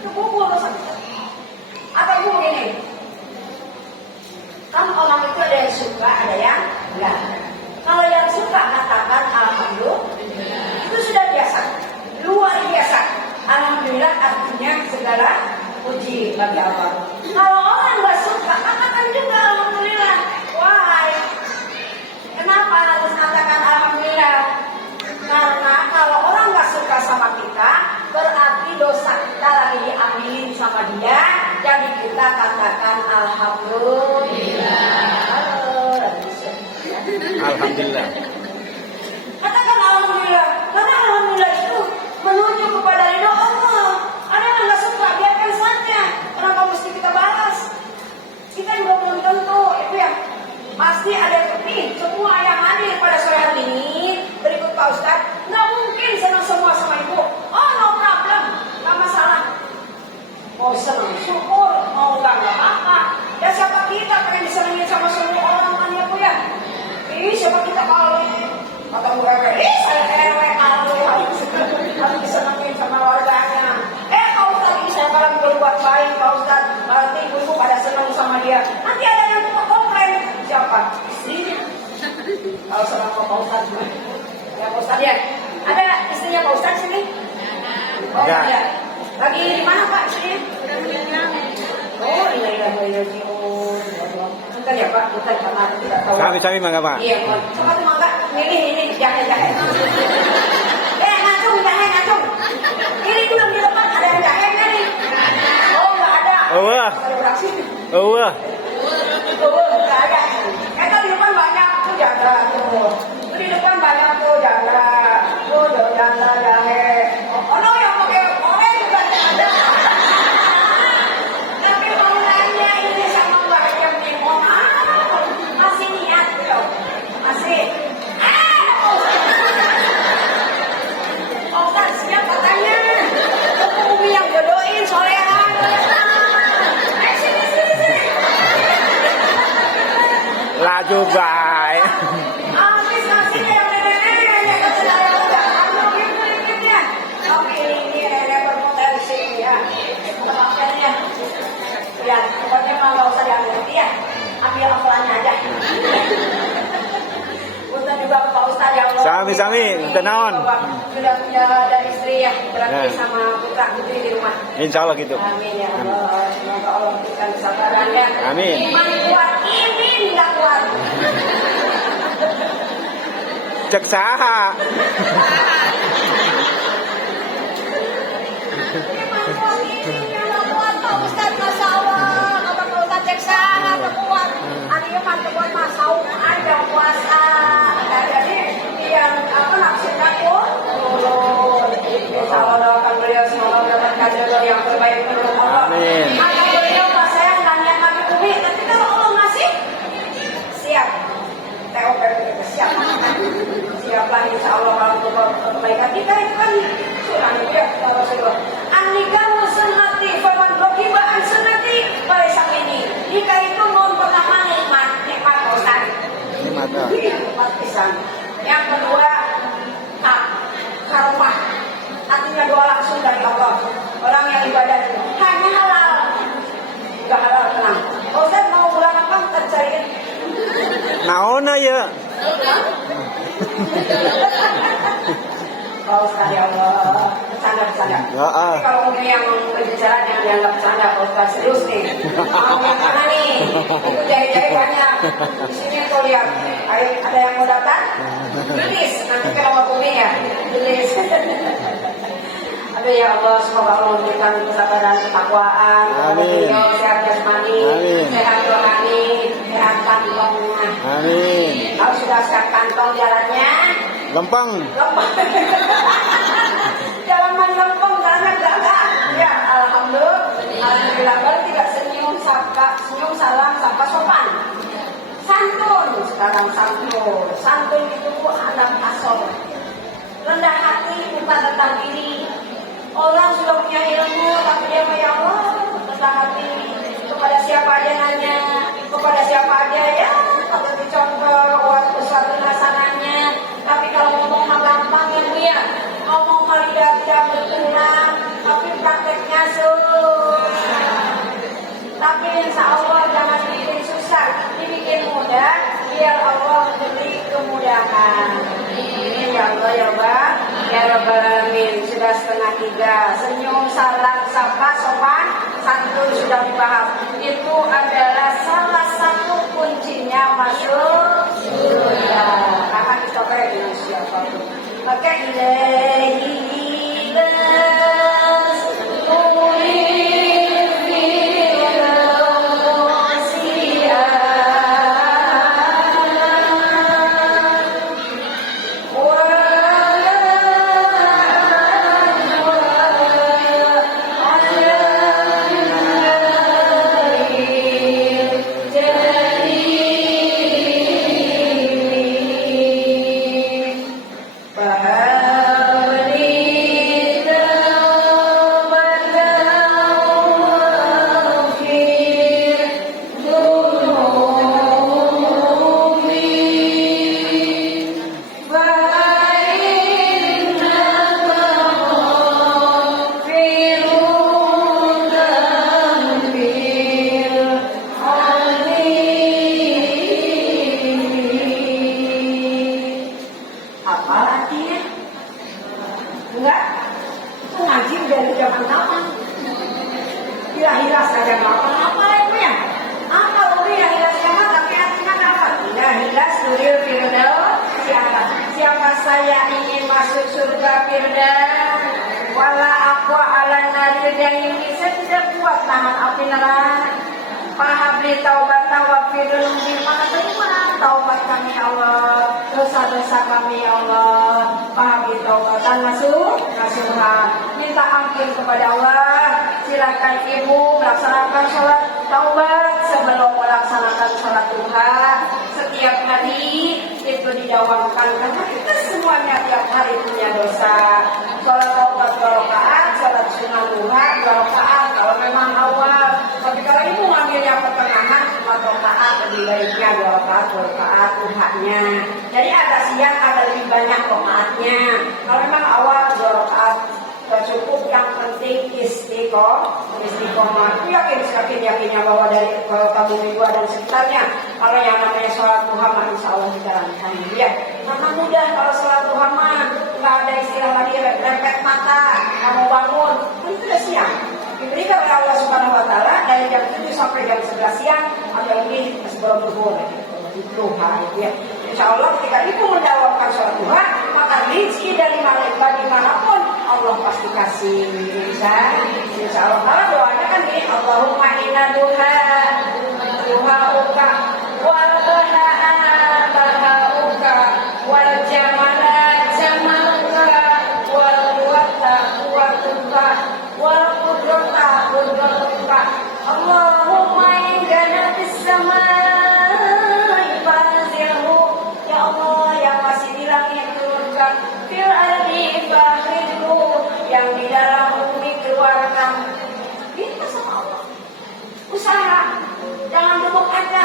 Itu kubur dosa kita. Atau ibu begini, kan orang itu ada yang suka, ada yang enggak. Kalau yang suka katakan alhamdulillah, itu sudah biasa, luar biasa. Alhamdulillah artinya segala puji bagi Allah. Kalau orang nggak suka, katakan juga alhamdulillah. Why? Kenapa harus katakan alhamdulillah? Karena kalau orang nggak suka sama kita, berarti dosa kita lagi diambilin sama dia. Jadi kita katakan alhamdulillah. Alhamdulillah. Katakan alhamdulillah. Karena alhamdulillah itu menuju kepada ridho Allah. Ada yang nggak suka, biarkan saja. Kenapa mesti kita balas? Kita juga belum tentu, itu ya. Pasti ada nih, semua yang hadir pada sore hari ini berikut Pak Ustadz, nggak mungkin senang semua sama ibu. Oh no problem, nggak masalah. Mau senang syukur, mau nggak apa. Ya siapa kita pengen disenangin sama semua orang kan ya Bu ya? Siapa kita kalau kata Bu Ewe, saya ewe kalau harus disenangin sama warganya. Pak Ustadz, saya kalau berbuat baik Pak Ustadz, nanti ibu pada senang sama dia. Nanti ada yang komplain. Siapa? Istrinya. Kalau sama Pak Ustadz, ya Pak Ustadz ya. Ada istrinya Pak Ustadz sini? Oh ada. Lagi di mana Pak istrinya? Oh iya. Bentar ya Pak, bentar karena tidak tahu. Kami mangga Pak. Iya, coba tuh mangga. Ini jahe. Ngacung. Ini belum di depan ada yang jahenya nih. Oh nggak ada. Wah. Nggak ada. Kita di depan banyak tuh jaga tuh. Di depan banyak tuh jaga. Tuh jaga jahe. Oh no yang pakai oranye juga ada. Tapi mau nanya ini sama Mbak Ayam nih. Masih niat gitu. Masih. Siap katanya. Umi yang jodohin solehan. Sini. Laju baik. Habis ngasih yang nenek-nenek. Kata saya udah. Kamu dikit ya. Oke ini nenek berpotensi ya. Maafkannya. Ya, pokoknya mau nggak usah diambil ya. Ambil ampelannya aja. Ustaz juga Pak Ustaz yang Sami, kenaon. Sudah punya ada istri ya, berarti sama putra putri di rumah. Insya Allah gitu. Amin ya Allah. Semoga Allah berikan kesabarannya. Amin. Iman kuat, ini nggak kuat. Cek saha. Iman kuat, ini nggak kuat. Pak Ustaz Masya Allah. Kata Pak Ustaz cek saha nggak kuat. Ani iman kuat masau aja puasa. Jadi yang nafsunya pun turun. Insya Allah doakan beliau semoga mendapatkan jodoh yang terbaik menurut Allah. Amin. Maka beliau Pak saya tanya lagi Umi, nanti kalau Allah ngasih siap. TOP siap. Siaplah insya Allah kalau kebaikan kita itu kan surah ya Rasulullah. Anikah musenati, faman rokiba ansenati, baik sampai ini. Nikah itu mohon pertama nikmat Pak Ustaz. Nikmat pisang. Yang kedua karomah, artinya doa langsung dari Allah. Orang yang ibadah hanya halal, nggak halal tenang. Ustaz mau bulan apa kita cariin? Naona ya. Oh Ustaz ya Allah, bercanda. Ya, Tapi kalau mungkin yang berbicara jangan dianggap bercanda, kalau Ustaz serius nih. Mau yang mana nih? Itu jahit-jahit banyak. Di sini tuh lihat, ada yang mau datang? Tulis, nanti kalau mau kuning ya, tulis. Aduh ya Allah, semoga Allah memberikan kesabaran, ketakwaan, kepada beliau, sehat jasmani, sehat rohani, sehat kantongnya. Amin. Kalau sudah sehat kantong jalannya, Lempeng. lempeng. Jalan lempeng, jalannya gagah. Ya, alhamdulillah baru tidak senyum salam sapa sopan. Santun, sekarang santun. Santun itu anak asal. Rendah hati bukan tentang diri. Orang sudah punya ilmu, tapi dia ya Allah, rendah hati. Kepada siapa aja nanya, kepada siapa aja ya, kalau dicontoh, buat sesuatu lasananya. Tapi kalau ngomong mah gampang ya Bu ya, ngomong mah tidak berkenan, tapi prakteknya susah. Tapi insya Allah jangan dibikin susah, dibikin mudah, biar Allah memberi kemudahan. Ya Allah ya Mbak, ya Rabbal Alamin. Sudah 2:30, senyum, salam, sapa, sopan, santun sudah dibahas. Itu adalah salah satu kuncinya masuk surga. Akan dicoba dengan siapa pun. Maka ilahi bas hilas saja apa itu ya? Apa udah yang hilasnya mah tapi artinya apa? Tidak hilas nuril firdaus. Siapa saya ingin masuk surga firdaus, wala aqwa ala nari ini saya tidak kuat nahan api neraka. Pahabli taubat tawafidul bima terima taubat kami Allah, dosa-dosa kami Allah. Pahabli taubatan masuk minta ampun kepada Allah. Silakan ibu melaksanakan sholat taubat sebelum melaksanakan sholat duha. Setiap hari itu didawamkan karena kita semuanya tiap hari punya dosa. Sholat taubat 2 rakaat, sholat sunnah duha 2 rakaat kalau memang awal. Tapi kalau ibu ngambilnya pertengahan 4 rakaat, lebih baiknya 2 rakaat duhanya. Jadi ada siang ada lebih banyak rakaatnya. Kalau memang awal 2 rakaat cukup, yang penting istiqomah. Yakinnya bahwa dari kamu dua dan sekitarnya, kalau yang namanya sholat duha mah insya Allah dijalankan ya. Karena mudah kalau sholat duha mah nggak ada istilah lagi repet mata, kamu bangun, itu sudah siang. Diberikan oleh Allah Subhanahu Wa Taala dari jam 7 sampai jam 11 siang atau ini sebelum zuhur duha ya. Insya Allah ketika ibu mendawamkan sholat duha, maka rezeki dari dimanapun Allah pasti kasih. Insya Allah. Kalau doanya kan nih, Allahumma inna duha uka wal bahauka wal jamala jamalka wal quwata quwatuka wal qudrata qudratuka. Allahumma inna fis samai fanzilhu. Ya Allah yang masih di langit turunkan, fil ardi fakhridhu, yang di dalam bumi keluarkan. Minta sama Allah. Usaha, jangan bengok aja.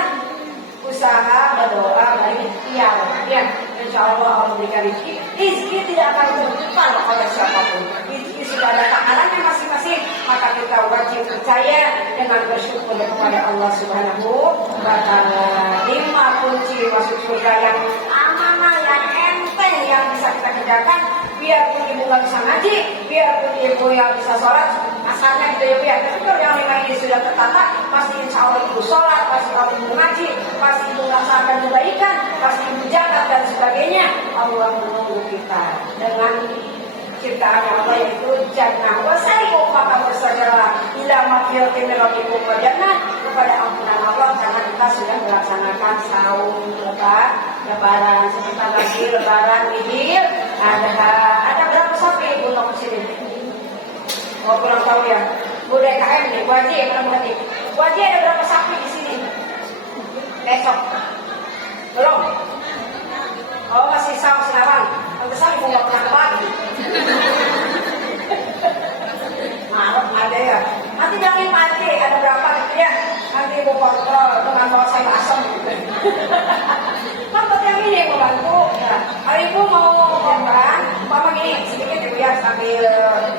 Usaha, berdoa, berikhtiar. Ya, insya Allah Allah berikan rezeki. Rezeki tidak akan tertumpah oleh siapapun. Rezeki sudah ada takarannya masing-masing. Maka kita wajib percaya dengan bersyukur kepada Allah Subhanahu Wa Taala. 5 kunci masuk surga yang amanah, yang enteng, yang bisa kita kerjakan. Biar biarpun ibu nggak bisa ngaji, biarpun ibu yang bisa sholat, asalnya gitu ya Bu ya. Tapi kalau yang 5 ini sudah tertata, pasti insya Allah ibu sholat, pasti kalau ibu ngaji, pasti ibu melaksanakan kebaikan, pasti ibu zakat dan sebagainya. Allah menunggu kita dengan ciptaan Allah yaitu jannah. Wasari'u maka bersajalah ila maghfiratin min rabbikum wa jannah, kepada ampunan Allah karena kita sudah melaksanakan saum lebaran. Sebentar lagi lebaran Idul Adha. Ada berapa sapi ibu tahu sini? Oh kurang tahu ya. Bu DKM nih, Bu Haji, berarti. Bu Haji ada berapa sapi di sini? Besok. Belum? Oh masih sama sekarang. Pantesan ibu nggak pernah pagi. Maaf ada ya. Nanti bilangin Pak Haji ada berapa gitu ya. Nanti ibu kontrol dengan bawa sayur asam gitu. Tempat yang ini membantu. Ya. Kalau ibu mau korban, umpama gini sedikit ibu ya sambil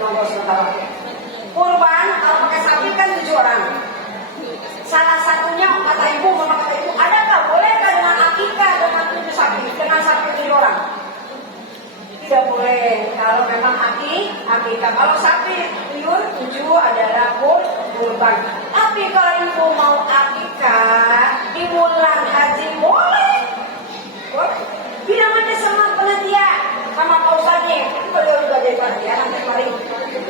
ngobrol sebentar. Kurban kalau pakai sapi kan 7 orang. Salah satunya kata ibu, mama kata ibu, adakah bolehkah dengan akikah dengan 7 sapi, dengan sapi 7 orang? Tidak boleh. Kalau memang akikah. Kalau sapi tuyul 7 adalah kurban. Tapi kalau ibu mau akikah di bulan haji boleh. Bilang aja sama panitia, sama Pak Ustadznya, beliau juga jadi panitia nanti mari.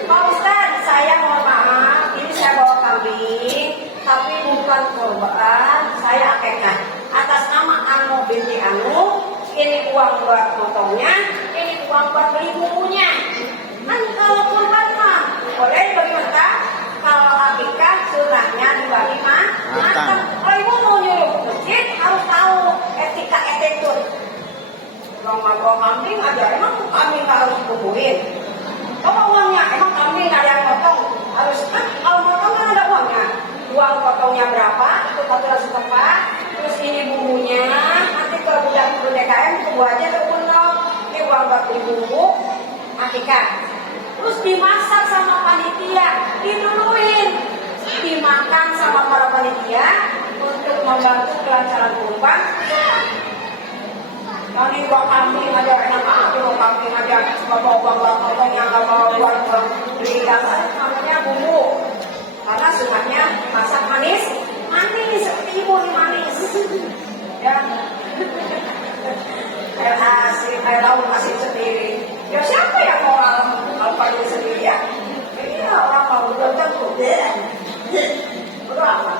Pak Ustadz, saya mohon maaf, ini saya bawa kambing, tapi bukan kurban, saya akikah. Atas nama Anu binti Anu, ini uang buat potongnya, ini uang buat beli bumbunya. Kan kalau kurban mah boleh dibagi mata, kalau akikah sunahnya dibagi makan. Kalau ibu mau nyuruh masjid harus tahu etika etitur. Kalau bawa kambing aja, emang kambing harus dibumbuin. Kalau uangnya, emang kambing ada yang potong harus kan? Kalau potong kan ada uangnya. Uang potongnya berapa? Itu aturan setempat. Terus ini bumbunya, nanti kalau budak DKM tunggu aja terundang. Ini uang buat beli bumbu, akikah. Terus dimasak sama panitia, diduluin, dimakan sama para panitia untuk membantu kelancaran kurban. Kami uang kambing aja enak aja, uang kambing aja bawa uang potongnya nggak bawa uang beli namanya bumbu. Karena sunahnya masak manis seperti ibu nih manis. Ya, air laut asin sendiri. Ya siapa yang mau alpain sendiri ya? Ini orang mau tentu deh. Bodoh amat.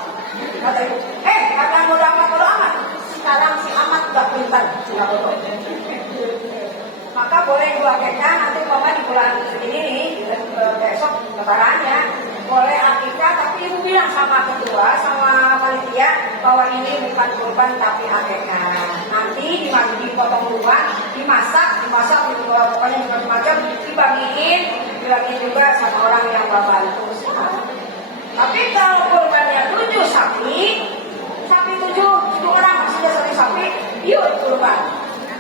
Kata ibu, kata bodoh amat. Sekarang si amat udah pintar, nggak bodoh. Maka boleh ibu akikah nanti mama di bulan ini besok lebarannya boleh akikah, tapi ibu bilang sama ketua sama panitia bahwa ini bukan kurban tapi akikah. Nanti dipotong duluan, dimasak pokoknya macam-macam, dibagiin juga sama orang yang membantu. Tapi kalau kurbannya 7 sapi 7 orang masih ada 1 sapi, yuk kurban.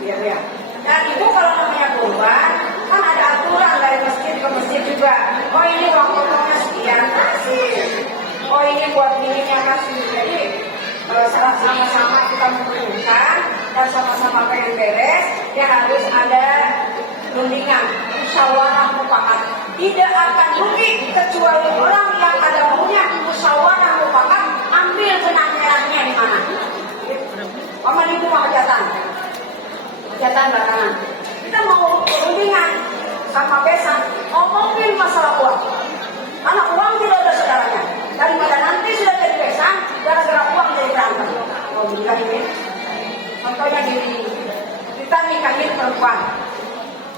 Iya. Dan ibu kalau namanya kurban kan ada aturan dari masjid ke masjid juga. Oh ini uang potongnya sekian kasih. Oh ini buat minimnya kasih. Jadi sama-sama kita mengumpulkan dan sama-sama pengen beres, ya harus ada rundingan, musyawarah mufakat. Tidak akan rugi kecuali orang yang ada maunya musyawarah mufakat. Ambil benang merahnya di mana? Paman ibu mau hajatan belakangan. Kita mau rundingan sama besan, ngomongin masalah uang. Karena uang tidak ada saudaranya. Daripada nanti sudah jadi besan, gara-gara uang jadi berantem. Oh, nikah ini. Contohnya kita nikahin perempuan.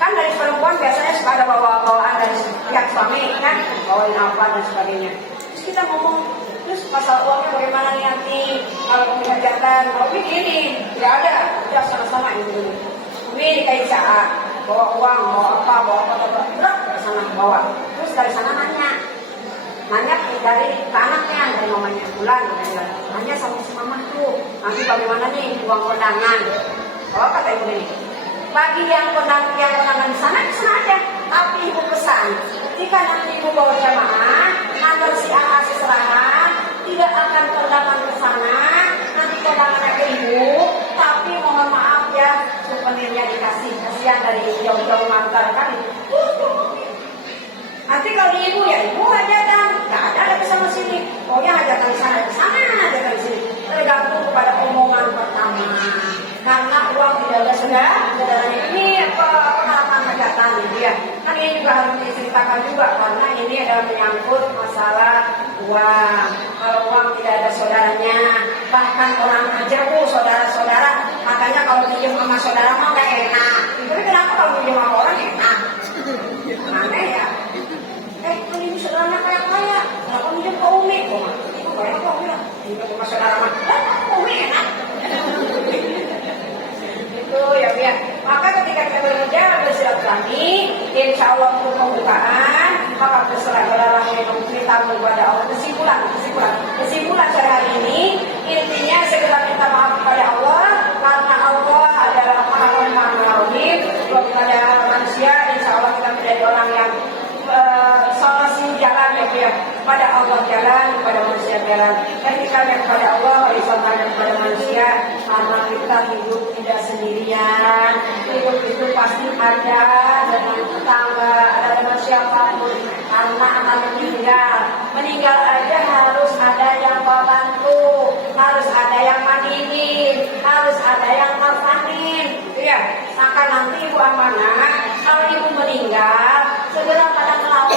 Kan dari perempuan biasanya suka ada bawaan dari pihak suami, kan? Bawain apa dan sebagainya. Terus kita ngomong, terus masalah uangnya bagaimana nih nanti kalau mau hajatan, kalau begini, tidak ada, udah sama-sama ini. Ini kayak Isya'a, bawa uang, bawa apa, dari sana bawa. Terus dari sana nanya dari anaknya, dari mamanya bulan, nanya sama si mama tuh, nanti bagaimana nih uang kondangan? Oh kata ibu ini, bagi yang kondangan di sana aja. Tapi ibu pesan, jika nanti ibu bawa jamaah, agar si AA seserahan, tidak akan kondangan ke sana, nanti kondangannya ke ibu, tapi mohon maaf ya, souvenirnya dikasih, kasihan dari jauh-jauh mengantarkan. Nanti kalau di ibu ya ibu hajatan, nggak ada kesana sini. Pokoknya hajatan di sana, hajatan di sini. Tergantung kepada omongan pertama. Karena uang tidak ada saudara ini pengalaman hajatan gitu ya. Kan ini juga harus diceritakan juga karena ini adalah menyangkut masalah uang. Kalau uang tidak ada saudaranya, bahkan orang aja saudara-saudara. Makanya kalau pinjam sama saudara mah nggak enak. Tapi kenapa kalau pinjam sama orang enak? Mana ya? Ini saudaranya kaya, kenapa minjem ke Umi? Ibu banyak kok bilang, minjem ke saudara mah, Umi enak. Itu ya biar. Maka ketika kita bersilaturahmi, insya Allah untuk pembukaan, maka bersilaturahmi yang kita kepada Allah. Kesimpulan pada hari ini, intinya segera minta maaf kepada Allah, karena Allah adalah Maha Rahim. Kepada manusia, insya Allah kita menjadi orang yang solusi jalan ya pada Allah jalan, kepada manusia jalan. Etikanya kepada Allah, islamnya kepada manusia. Karena kita hidup tidak sendirian, hidup itu pasti ada dengan tetangga, ada dengan siapapun. Karena akan meninggal aja harus ada yang membantu, harus ada yang mandiin, harus ada yang masakin. Ya, maka nanti ibu amanah kalau ibu meninggal segera pada melawat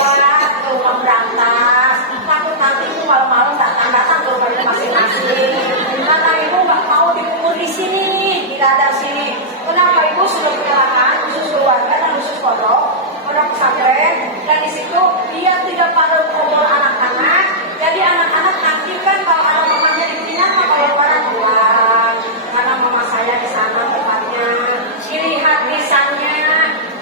ke rumah berantas. Takut nanti ibu malam-malam datang ke rumah masing-masing. Karena ibu nggak mau dikubur di sini, di dada sini. Kenapa ibu sudah kenalan khusus keluarga dan khusus pondok pesantren, dan di situ dia tidak pada kubur anak-anak. Jadi anak-anak nanti kan kalau ada mamanya di sini kalau orang pulang, karena mama saya di sana tempatnya. Lihat lisannya,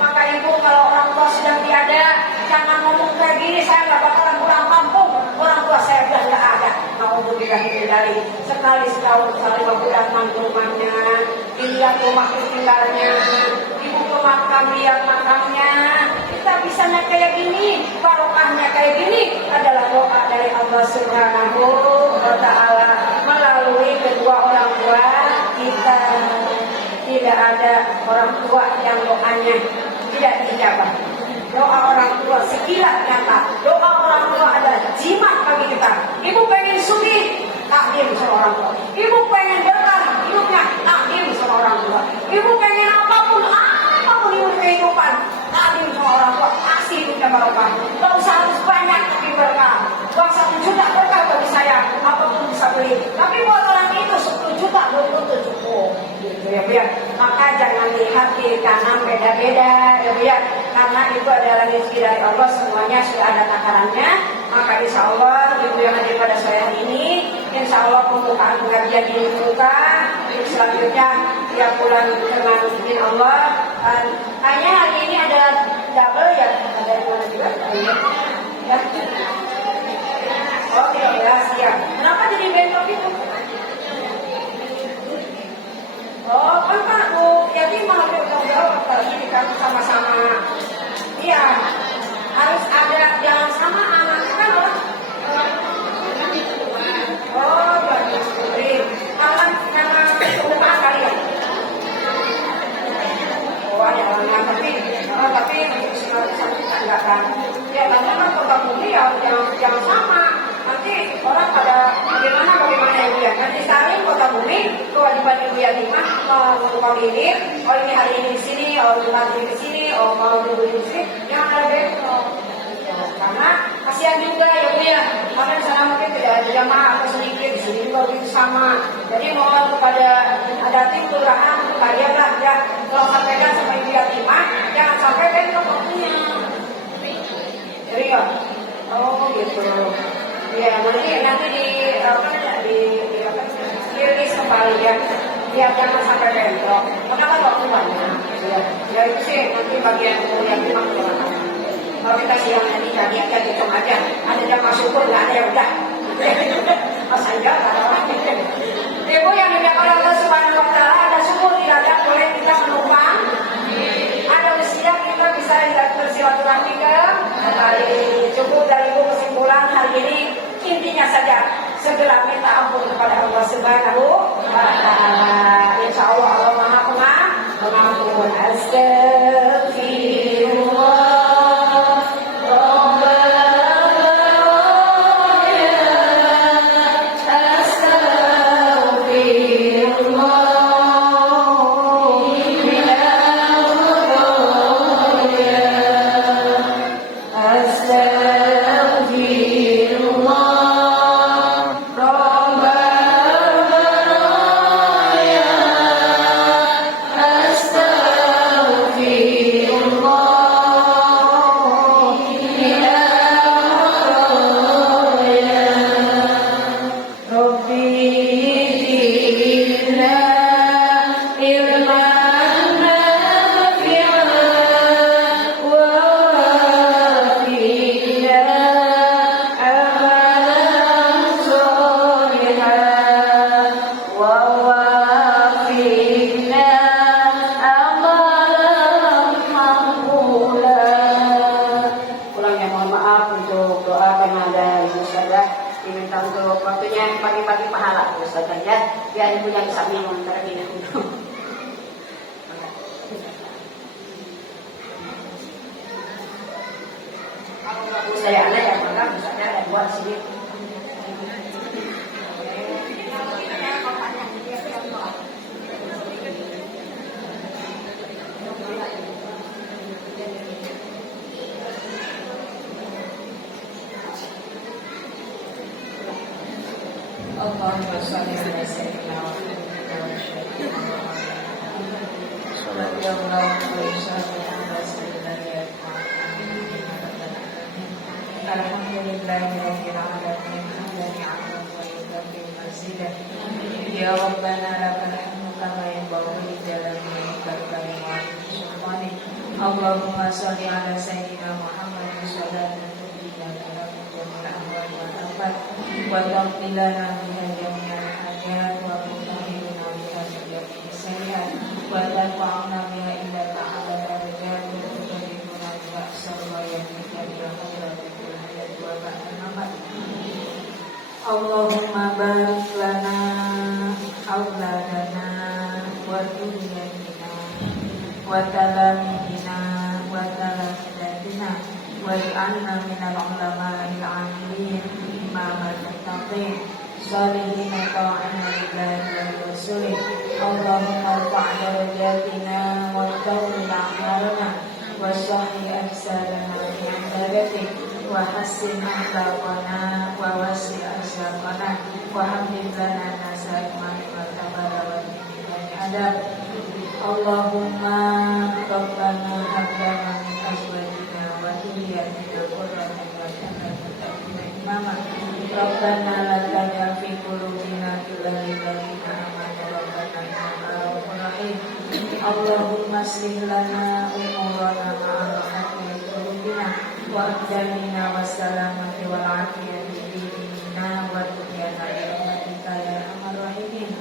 maka ibu kalau orang tua sudah tiada, jangan ngomong kayak gini, saya nggak bakalan pulang kampung, orang tua saya sudah nggak ada. Mau dari sekali setahun sekali ibu datang ke rumahnya, dilihat rumah tinggalnya, ibu ke makam lihat makamnya. Kita bisanya kayak gini, barokahnya kayak gini adalah doa dari Allah Subhanahu wa Ta'ala melalui kedua orang tua kita. Tidak ada orang tua yang doanya tidak dijabah. Doa orang tua sekilat nyata. Doa orang tua adalah jimat bagi kita. Ibu pengen sugih, takdim sama orang tua. Ibu pengen berkah hidupnya, takdim sama orang tua. Ibu pengen apapun ibu kehidupan, takdim sama orang tua. Kasih hidupnya barokah. Gak usah harus banyak tapi berkah. Uang 1 juta berkah bagi saya, apapun bisa beli. Tapi buat orang itu 10 juta belum tentu cukup. Gitu ya, biar. Maka jangan lihat kiri kanan beda-beda ya biar. Karena itu adalah rezeki dari Allah, semuanya sudah ada takarannya. Maka insya Allah ibu yang hadir pada sore hari ini, insya Allah pembukaan pengajian dibuka. Selanjutnya tiap bulan dengan izin Allah. Hanya hari ini ada double ya, ada yang mana juga ya. Oh 13 ya. Kenapa jadi bentrok itu? Oh kan Pak Bu Yati mau bertanggung jawab apalagi kan sama-sama. Iya harus ada, jangan sama anak kan orang. Oh jadi anak nama pembukaan kali ya. Oh ada orangnya tapi enggak kan. Ya karena kota Bumi ya jangan sama. Nanti orang pada bagaimana ya. Nanti saling kota Bumi kewajiban ibu yatimah mau ini, oh ini hari ini di sini, oh nanti di sini, oh mau dulu di sini, jangan ada bentrok. Karena kasihan juga ya Bu ya. Karena di sana mungkin tidak ada jamaah atau sedikit, di sini juga begitu sama. Jadi mohon kepada ada tim kelurahan untuk kalian lah ya, kalau sampaikan sama ibu yatimah, jangan sampai bentrok waktunya. Jadi ya, oh gitu. Ya nanti dirilis kembali ya. Ya jangan sampai bentrok. Karena kan waktu banyak. Ya itu sih nanti bagian yang dimaksudkan. Kalau kita siang nanti jadi ya hitung aja. Ada yang masuk pun nggak ada ya udah. Mas aja kalau ibu yang dijaga Allah Subhanahu Wa Taala ada syukur tidak ada boleh kita menumpang. Ada usia kita bisa bersilaturahmi ke kembali. Cukup dari ibu kesimpulan hari ini. Intinya saja segera minta ampun kepada Allah Subhanahu wa Ta'ala. Insya Allah Allah Maha Pengampun. Astaga. sebagainya. Biar ibu yang bisa minum terlebih dahulu. Kalau nggak mau saya anak ya maka misalnya ada buat sini. Allahumma shalli ala sayyidina Ya Rabbana lakal hamdu kama yanbaghi li jalali wajhika wa sultani. Allahumma shalli ala sayyidina Muhammadin sallallahu alaihi wa sallam wa taqbilana biha jami'al hajat wa tutahhiruna biha jami'al sayyi'at wa tarfa'una biha ila ta'ala darajat wa tujarribuna biha asra yatika biha hadratil hayat wa ba'da mamat. Allahumma barik lana auladana wa dhurriyyatina wa talamidina wa talamidatina waj'alna minal ulama'il 'amilin imaman muttaqin salihin ta'ina lillahi wa rasulih. Allahumma irfa' darajatina wa tawwil a'malana wa sahih ajsadana bi ibadatik wa hassin akhlaqana wa wasi' arzaqana wa hamdil lana nasa'imani wa tabara wa dinil adab. Allahumma rabbana hab lana min azwajina wa dhurriyyatina qurrata a'yunin waj'alna imama. Rabbana la taj'al fi qulubina ghillan lil ladzina amanu rabbana innaka ra'ufur rahim. Allahumma aslih lana umurana ma'al qulubina wa ajjalna wassalamati wal afiyati fi dinina wa dunyana bi rahmatika ya arhamar rahimin.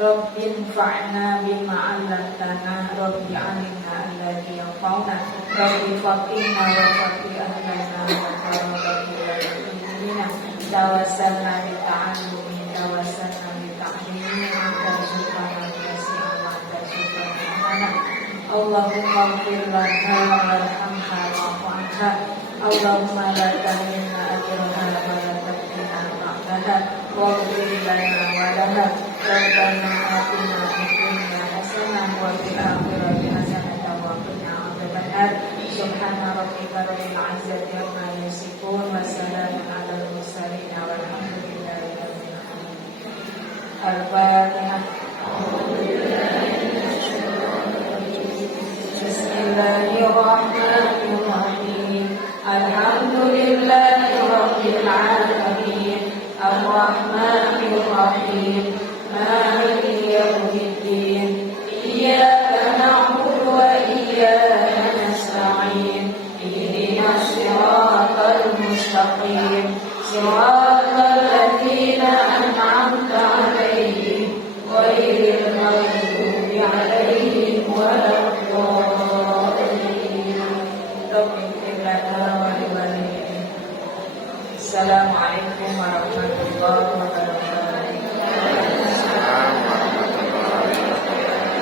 Rabbin fa'na bima 'allamtana Rabbi 'allimna alladhi yanfa'una Rabbi faqihna wa faqih ahlana wa qarabati tawassalna bi ta'allumi tawassalna bi ta'limi tarzuqana bi nasiha wa tarzuqana. Allahumma ighfir lana warhamha wa'fu 'anha. Allahumma la tahrimna ajraha wa la taftina ba'daha waghfir lana wa laha. Rabbana atina fid dunya hasanah wa fil akhirati hasanah wa qina adzabannar. Subhana rabbika rabbil izzati amma yasifun wa salamun 'alal mursalin walhamdulillahi rabbil alamin. Al-Fatihah. Bismillahirrahmanirrahim. Alhamdulillahi rabbil alamin. Ar-Rahmanir Rahim. Maliki yaumiddin. Iyyaka na'budu wa iyyaka nasta'in. Ihdinas siratal mustaqim. Siratal ladzina an'amta 'alaihim ghairil maghdubi 'alaihim waladdallin. Rabbi ighfir lana wa liwalidayna. Assalamualaikum warahmatullahi wabarakatuh.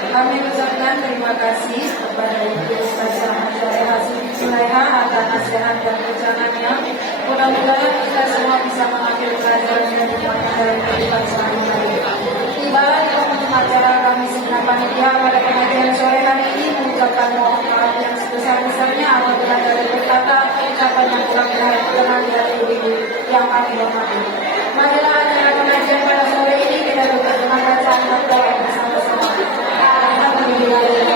Kami ucapkan terima kasih kepada Ibu Ustazah Syarihah Siti Sulaiha atas nasihat dan ucapannya. Mudah-mudahan kita semua bisa mengambil pelajaran dan bermanfaat dalam kehidupan sehari-hari. Tiba di penghujung acara kami segenap panitia pada pengajian sore hari ini mengucapkan mohon maaf yang sebesar-besarnya apabila dari berkata ucapan yang kurang berkenan dari ibu yang kami hormati. Marilah acara pengajian pada sore ini kita berterima kasih atas doa bersama-sama. Alhamdulillah.